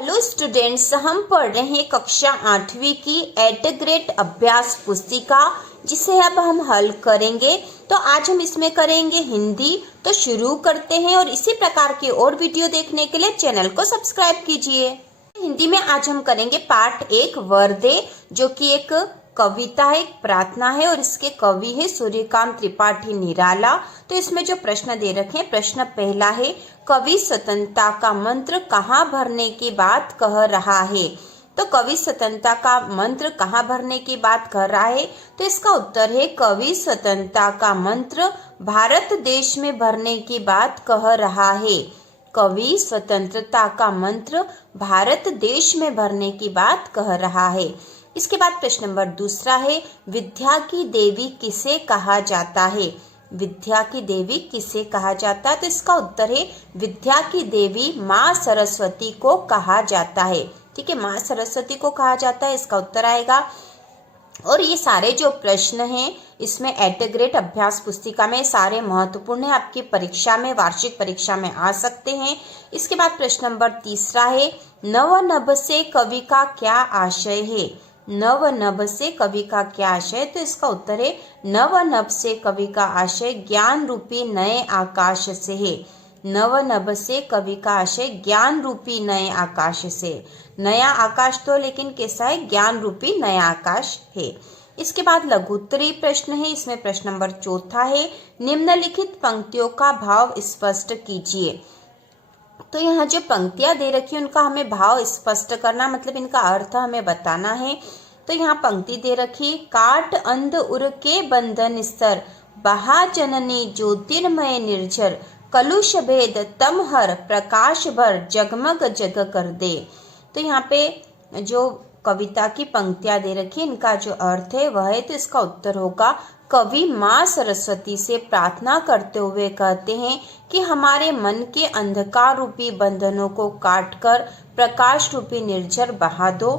Hello students, हम पढ़ रहे हैं कक्षा 8वीं की एट ग्रेड अभ्यास पुस्तिका, जिसे अब हम हल करेंगे। तो आज हम इसमें करेंगे हिंदी। तो शुरू करते हैं और इसी प्रकार के और वीडियो देखने के लिए चैनल को सब्सक्राइब कीजिए। हिंदी में आज हम करेंगे पार्ट 1 वरदे, जो कि एक कविता है, एक प्रार्थना है और इसके कवि है सूर्यकांत त्रिपाठी निराला। तो इसमें जो प्रश्न दे रखे हैं, प्रश्न पहला है, कवि स्वतंत्रता का मंत्र कहाँ भरने की बात कह रहा है। तो कवि स्वतंत्रता का मंत्र कहाँ भरने की बात कह रहा है, तो इसका उत्तर है कवि स्वतंत्रता का मंत्र भारत देश में भरने की बात कह रहा है। कवि स्वतंत्रता का मंत्र भारत देश में भरने की बात कह रहा है। इसके बाद प्रश्न नंबर दूसरा है, विद्या की देवी किसे कहा जाता है। विद्या की देवी किसे कहा जाता है, तो इसका उत्तर है विद्या की देवी माँ सरस्वती को कहा जाता है। ठीक है, माँ सरस्वती को कहा जाता है, इसका उत्तर आएगा। और ये सारे जो प्रश्न हैं इसमें एट ग्रेड अभ्यास पुस्तिका में सारे महत्वपूर्ण है, आपकी परीक्षा में, वार्षिक परीक्षा में आ सकते हैं। इसके बाद प्रश्न नंबर तीसरा है, नव नभ से कवि का क्या आशय है। नव नभ से कवि का क्या आशय, तो इसका उत्तर है नव नभ से कवि का आशय ज्ञान रूपी नए आकाश से है। नव नभ से कवि का आशय ज्ञान रूपी नए आकाश से। नया आकाश तो लेकिन कैसा है, ज्ञान रूपी नया आकाश है। इसके बाद लघुत्तरी प्रश्न है, इसमें प्रश्न नंबर चौथा है, निम्नलिखित पंक्तियों का भाव स्पष्ट कीजिए। तो यहाँ जो पंक्तियां दे रखी है उनका हमें भाव स्पष्ट करना, मतलब इनका अर्थ हमें बताना है। तो यहाँ पंक्ति दे रखी, काट अंध उर के बंधन स्तर, बहा जननी ज्योतिर्मय निर्झर, कलुष भेद तम हर प्रकाश भर, जगमग जग कर दे। तो यहाँ पे जो कविता की पंक्तियां दे रखी है इनका जो अर्थ है वह है, तो इसका उत्तर होगा कवि माँ सरस्वती से प्रार्थना करते हुए कहते हैं कि हमारे मन के अंधकार रूपी बंधनों को काटकर प्रकाश रूपी निर्झर बहा दो,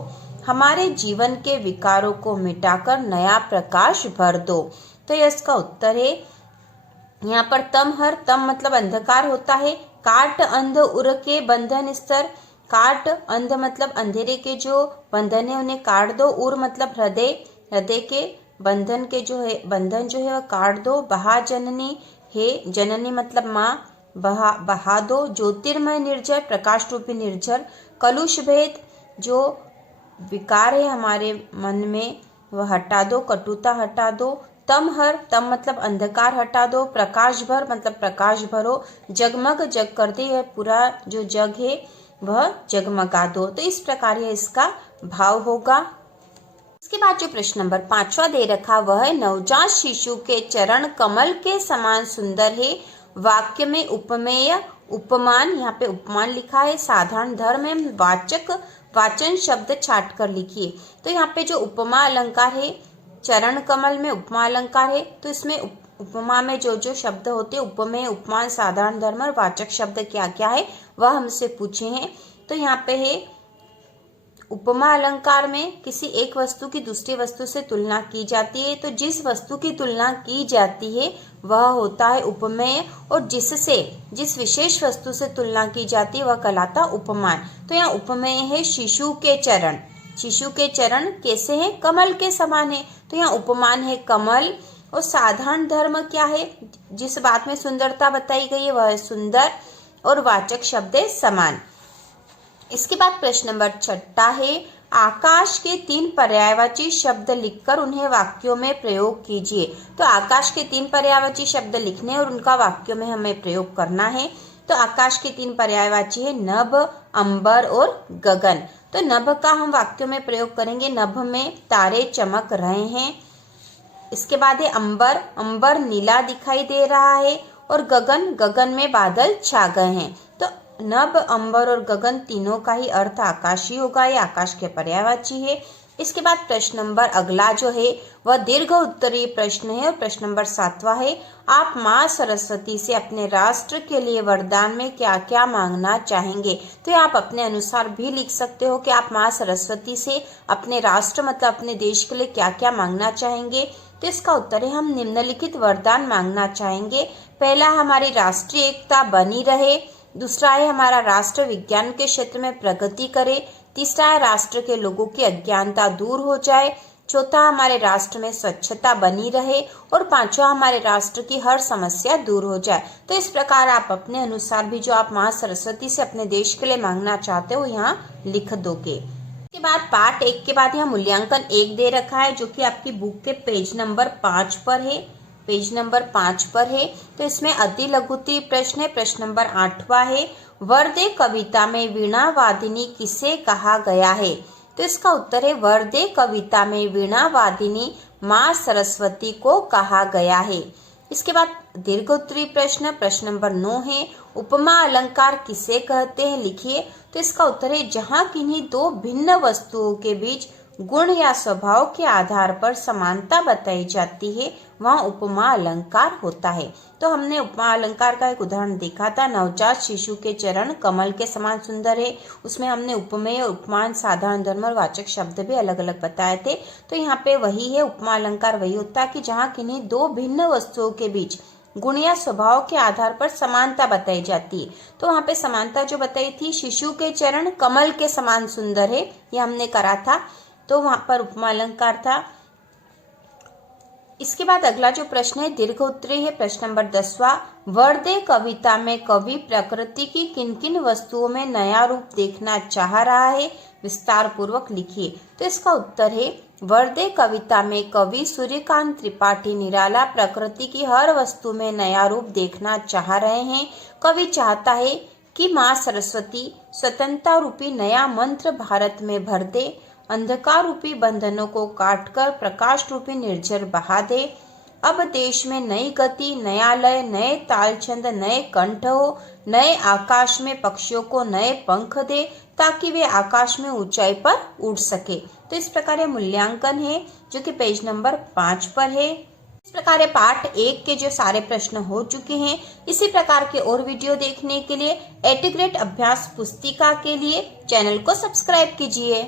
हमारे जीवन के विकारों को मिटाकर नया प्रकाश भर दो। तो यह इसका उत्तर है। यहाँ पर तम हर, तम मतलब अंधकार होता है, काट अंध उर के बंधन स्तर, काट अंध मतलब अंधेरे के जो बंधन है उन्हें काट दो, उर मतलब हृदय, हृदय के बंधन के जो है, बंधन जो है वह काट दो, बहा जननी है, जननी मतलब माँ, बहा दो, ज्योतिर्मय निर्झर प्रकाश रूपी निर्झर, कलुष भेद जो विकार है हमारे मन में वह हटा दो, कटुता हटा दो, तम हर, तम मतलब अंधकार हटा दो, प्रकाश भर मतलब प्रकाश भरो, जगमग जग कर दे, यह पूरा जो जग है वह जगमगा दो। तो इस प्रकार यह इसका भाव होगा। इसके बाद जो प्रश्न नंबर 5वां दे रखा वह है, नवजात शिशु के चरण कमल के समान सुंदर है, वाक्य में उपमेय उपमान, यहाँ पे उपमान लिखा है, साधारण धर्म में वाचक वाचन शब्द छाट कर लिखिए। तो यहाँ पे जो उपमा अलंकार है, चरण कमल में उपमा अलंकार है, तो इसमें उपमा में जो जो शब्द होते हैं, उपमेय उपमान साधारण धर्म और वाचक शब्द क्या क्या है वह हमसे पूछे हैं। तो यहाँ पे है, उपमा अलंकार में किसी एक वस्तु की दूसरी वस्तु से तुलना की जाती है, तो जिस वस्तु की तुलना की जाती है वह होता है उपमेय, और जिससे जिस विशेष वस्तु से तुलना की जाती है वह कहलाता उपमान। तो यहाँ उपमेय है शिशु के चरण, शिशु के चरण कैसे हैं, कमल के समान है, तो यहाँ उपमान है कमल। और साधारण धर्म क्या है, जिस बात में सुंदरता बताई गई है वह है सुंदर, और वाचक शब्द है समान। इसके बाद प्रश्न नंबर 6 है, आकाश के 3 पर्यायवाची शब्द लिखकर उन्हें वाक्यों में प्रयोग कीजिए। तो आकाश के 3 पर्यायवाची शब्द लिखने और उनका वाक्यों में हमें प्रयोग करना है। तो आकाश के 3 पर्यायवाची है नभ, अंबर और गगन। तो नभ का हम वाक्यों में प्रयोग करेंगे, नभ में तारे चमक रहे हैं। इसके बाद है अंबर, अंबर नीला दिखाई दे रहा है, और गगन, गगन में बादल छा गए हैं। तो नभ, अंबर और गगन तीनों का ही अर्थ आकाशी होगा, ये आकाश के पर्यायवाची है। इसके बाद प्रश्न नंबर अगला जो है वह दीर्घ उत्तरीय प्रश्न है, और प्रश्न नंबर 7वां है, आप माँ सरस्वती से अपने राष्ट्र के लिए वरदान में क्या क्या मांगना चाहेंगे। तो आप अपने अनुसार भी लिख सकते हो कि आप माँ सरस्वती से अपने राष्ट्र मतलब अपने देश के लिए क्या क्या मांगना चाहेंगे। तो इसका उत्तर है, हम निम्नलिखित वरदान मांगना चाहेंगे। पहला, हमारी राष्ट्रीय एकता बनी रहे। दूसरा है हमारा राष्ट्र विज्ञान के क्षेत्र में प्रगति करे। तीसरा है राष्ट्र के लोगों की अज्ञानता दूर हो जाए। चौथा हमारे राष्ट्र में स्वच्छता बनी रहे और पांचवा हमारे राष्ट्र की हर समस्या दूर हो जाए। तो इस प्रकार आप अपने अनुसार भी जो आप माँ सरस्वती से अपने देश के लिए मांगना चाहते हो यहाँ लिख दोगे। इसके बाद पार्ट 1 के बाद यहाँ मूल्यांकन 1 दे रखा है जो कि आपकी बुक के पेज नंबर 5 पर है। पेज नंबर 5 पर है। तो इसमें अति लघुत्तरीय प्रश्न है। प्रश्न नंबर 8वां है, वरदे कविता में वीणा वादिनी किसे कहा गया है? तो इसका उत्तर है वरदे कविता में वीणा वादिनी माँ सरस्वती को कहा गया है। इसके बाद दीर्घोत्तरीय प्रश्न प्रश्न नंबर 9 है, उपमा अलंकार किसे कहते हैं? लिखिए। तो इसका उत्तर है जहाँ किन्हीं दो भिन्न वस्तुओं के बीच गुण या स्वभाव के आधार पर समानता बताई जाती है वहाँ उपमा अलंकार होता है। तो हमने उपमा अलंकार का एक उदाहरण देखा था, नवजात शिशु के चरण कमल के समान सुंदर है। उसमें हमने उपमेय और उपमान, साधारण धर्म और वाचक शब्द भी अलग अलग बताए थे। तो यहाँ पे वही है, उपमा अलंकार वही होता है कि जहाँ किन्हीं दो भिन्न वस्तुओं के बीच गुण या स्वभाव के आधार पर समानता बताई जाती है। तो वहाँ पे समानता जो बताई थी, शिशु के चरण कमल के समान सुंदर है, ये हमने करा था। तो वहां पर उपमा अलंकार था। इसके बाद अगला जो प्रश्न है दीर्घोत्तरीय है। प्रश्न नंबर 10वां, वरदे कविता में कवि प्रकृति की किन किन वस्तुओं में नया रूप देखना चाह रहा है? विस्तार पूर्वक लिखिए। तो इसका उत्तर है वरदे कविता में कवि सूर्यकांत त्रिपाठी निराला प्रकृति की हर वस्तु में नया रूप देखना चाह रहे हैं। कवि चाहता है कि माँ सरस्वती स्वतंत्रता रूपी नया मंत्र भारत में भर दे, अंधकार रूपी बंधनों को काटकर प्रकाश रूपी निर्झर बहा दे। अब देश में नई गति, नया लय, नए तालछंद, नए कंठ हो, नए आकाश में पक्षियों को नए पंख दे ताकि वे आकाश में ऊंचाई पर उड़ सके। तो इस प्रकार ये मूल्यांकन है जो कि पेज नंबर 5 पर है। इस प्रकार पार्ट 1 के जो सारे प्रश्न हो चुके हैं। इसी प्रकार के और वीडियो देखने के लिए एटीग्रेट अभ्यास पुस्तिका के लिए चैनल को सब्सक्राइब कीजिए।